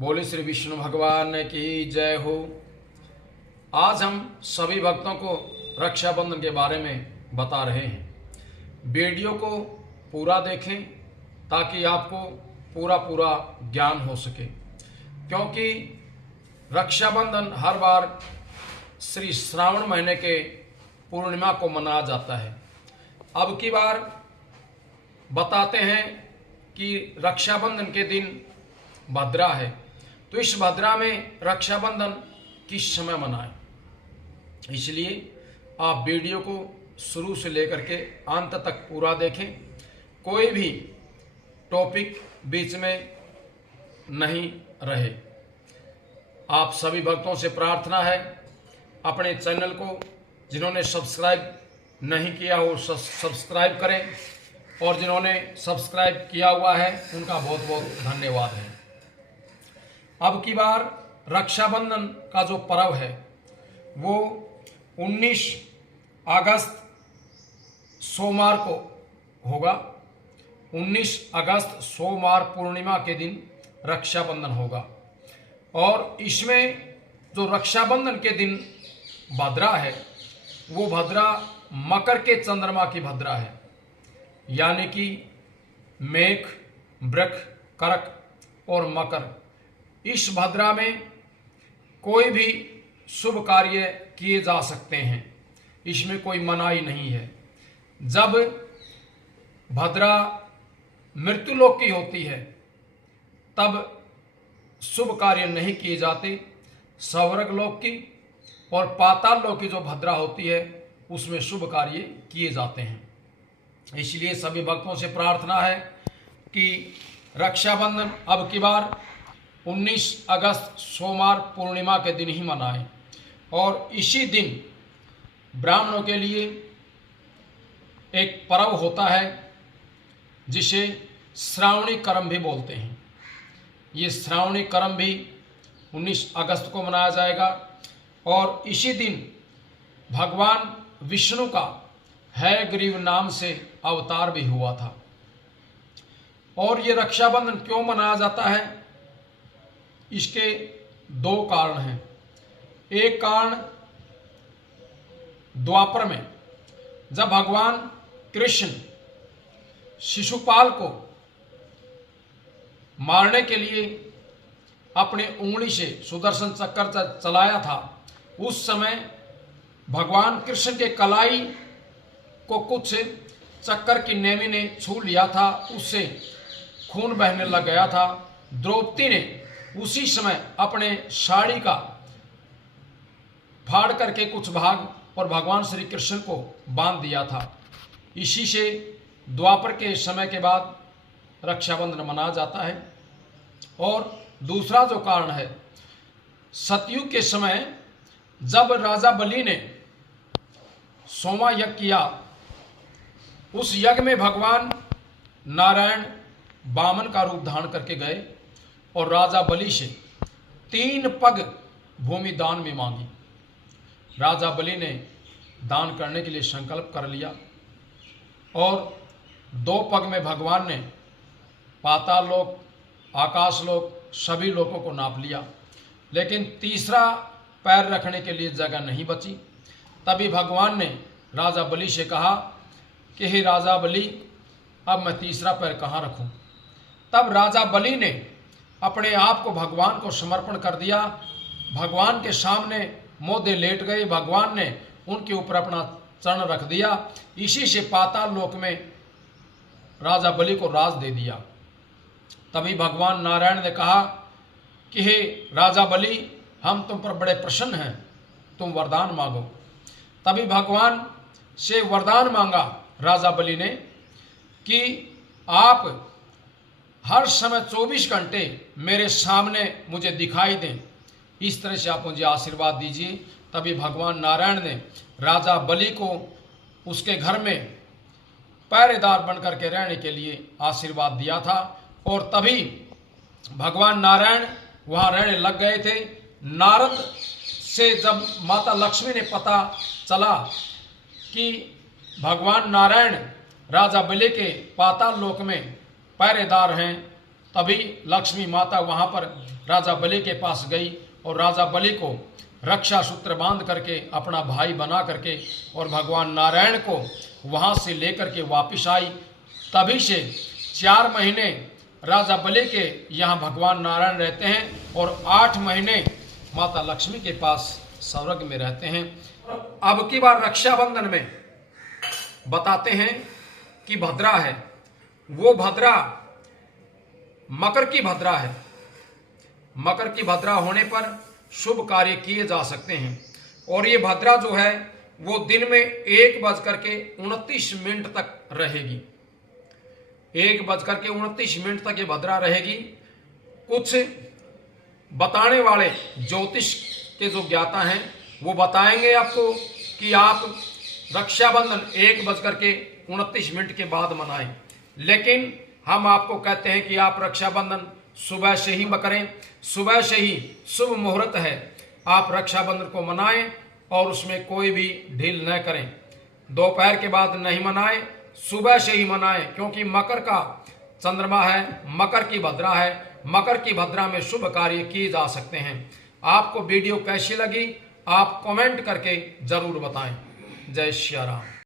बोले श्री विष्णु भगवान की जय हो। आज हम सभी भक्तों को रक्षाबंधन के बारे में बता रहे हैं। वीडियो को पूरा देखें ताकि आपको पूरा ज्ञान हो सके, क्योंकि रक्षाबंधन हर बार श्री श्रावण महीने के पूर्णिमा को मनाया जाता है। अब की बार बताते हैं कि रक्षाबंधन के दिन भद्रा है, तो इस भद्रा में रक्षाबंधन किस समय मनाएं, इसलिए आप वीडियो को शुरू से लेकर के अंत तक पूरा देखें। कोई भी टॉपिक बीच में नहीं रहे। आप सभी भक्तों से प्रार्थना है, अपने चैनल को जिन्होंने सब्सक्राइब नहीं किया हो सब्सक्राइब करें, और जिन्होंने सब्सक्राइब किया हुआ है उनका बहुत बहुत धन्यवाद है। अब की बार रक्षाबंधन का जो पर्व है वो 19 अगस्त सोमवार को होगा। 19 अगस्त सोमवार पूर्णिमा के दिन रक्षाबंधन होगा, और इसमें जो रक्षाबंधन के दिन भद्रा है वो भद्रा मकर के चंद्रमा की भद्रा है, यानी कि मेघ, वृक, करक और मकर। इस भद्रा में कोई भी शुभ कार्य किए जा सकते हैं, इसमें कोई मनाही नहीं है। जब भद्रा मृत्युलोक की होती है तब शुभ कार्य नहीं किए जाते। स्वर्ग लोक की और पाताल लोक की जो भद्रा होती है उसमें शुभ कार्य किए जाते हैं। इसलिए सभी भक्तों से प्रार्थना है कि रक्षाबंधन अब की बार 19 अगस्त सोमवार पूर्णिमा के दिन ही मनाएं, और इसी दिन ब्राह्मणों के लिए एक पर्व होता है जिसे श्रावणी करम भी बोलते हैं। ये श्रावणी करम भी 19 अगस्त को मनाया जाएगा, और इसी दिन भगवान विष्णु का हयग्रीव नाम से अवतार भी हुआ था। और ये रक्षाबंधन क्यों मनाया जाता है, इसके दो कारण हैं। एक कारण द्वापर में जब भगवान कृष्ण शिशुपाल को मारने के लिए अपनी उंगली से सुदर्शन चक्र चलाया था, उस समय भगवान कृष्ण के कलाई को कुछ चक्कर की नेमी ने छू लिया था, उससे खून बहने लग गया था। द्रौपदी ने उसी समय अपने साड़ी का फाड़ करके कुछ भाग और भगवान श्री कृष्ण को बांध दिया था। इसी से द्वापर के समय के बाद रक्षाबंधन मनाया जाता है। और दूसरा जो कारण है, सतयुग के समय जब राजा बलि ने सोमा यज्ञ किया, उस यज्ञ में भगवान नारायण वामन का रूप धारण करके गए और राजा बलि से 3 पग भूमि में दान में मांगी। राजा बलि ने दान करने के लिए संकल्प कर लिया, और 2 पग में भगवान ने पाताल लोक, आकाश लोक सभी लोकों को नाप लिया, लेकिन तीसरा पैर रखने के लिए जगह नहीं बची। तभी भगवान ने राजा बलि से कहा कि हे राजा बलि, अब मैं तीसरा पैर कहाँ रखूं। तब राजा बलि ने अपने आप को भगवान को समर्पण कर दिया। भगवान के सामने मोदे लेट गए, भगवान ने उनके ऊपर अपना चरण रख दिया। इसी से पाताल लोक में राजा बलि को राज दे दिया। तभी भगवान नारायण ने कहा कि हे राजा बलि, हम तुम पर बड़े प्रसन्न हैं, तुम वरदान मांगो। तभी भगवान से वरदान मांगा राजा बलि ने कि आप हर समय 24 घंटे मेरे सामने मुझे दिखाई दें, इस तरह से आप मुझे आशीर्वाद दीजिए। तभी भगवान नारायण ने राजा बलि को उसके घर में पहरेदार बनकर के रहने के लिए आशीर्वाद दिया था, और तभी भगवान नारायण वहाँ रहने लग गए थे। नारद से जब माता लक्ष्मी ने पता चला कि भगवान नारायण राजा बलि के पाताल लोक में पहरेदार हैं, तभी लक्ष्मी माता वहाँ पर राजा बलि के पास गई और राजा बलि को रक्षा सूत्र बांध करके अपना भाई बना करके और भगवान नारायण को वहाँ से लेकर के वापिस आई। तभी से 4 महीने राजा बलि के यहाँ भगवान नारायण रहते हैं और 8 महीने माता लक्ष्मी के पास स्वर्ग में रहते हैं। अब की बार रक्षाबंधन में बताते हैं कि भद्रा है, वो भद्रा मकर की भद्रा है। मकर की भद्रा होने पर शुभ कार्य किए जा सकते हैं और ये भद्रा जो है वो दिन में 1:29 तक रहेगी। 1:29 तक ये भद्रा रहेगी। कुछ बताने वाले ज्योतिष के जो ज्ञाता हैं वो बताएंगे आपको कि आप रक्षाबंधन 1:29 के बाद मनाएं, लेकिन हम आपको कहते हैं कि आप रक्षाबंधन सुबह से ही करें। सुबह से ही शुभ मुहूर्त है, आप रक्षाबंधन को मनाएं और उसमें कोई भी ढील न करें। दोपहर के बाद नहीं मनाएं, सुबह से ही मनाएं, क्योंकि मकर का चंद्रमा है, मकर की भद्रा है। मकर की भद्रा में शुभ कार्य किए जा सकते हैं। आपको वीडियो कैसी लगी आप कमेंट करके जरूर बताएं। जय श्री राम।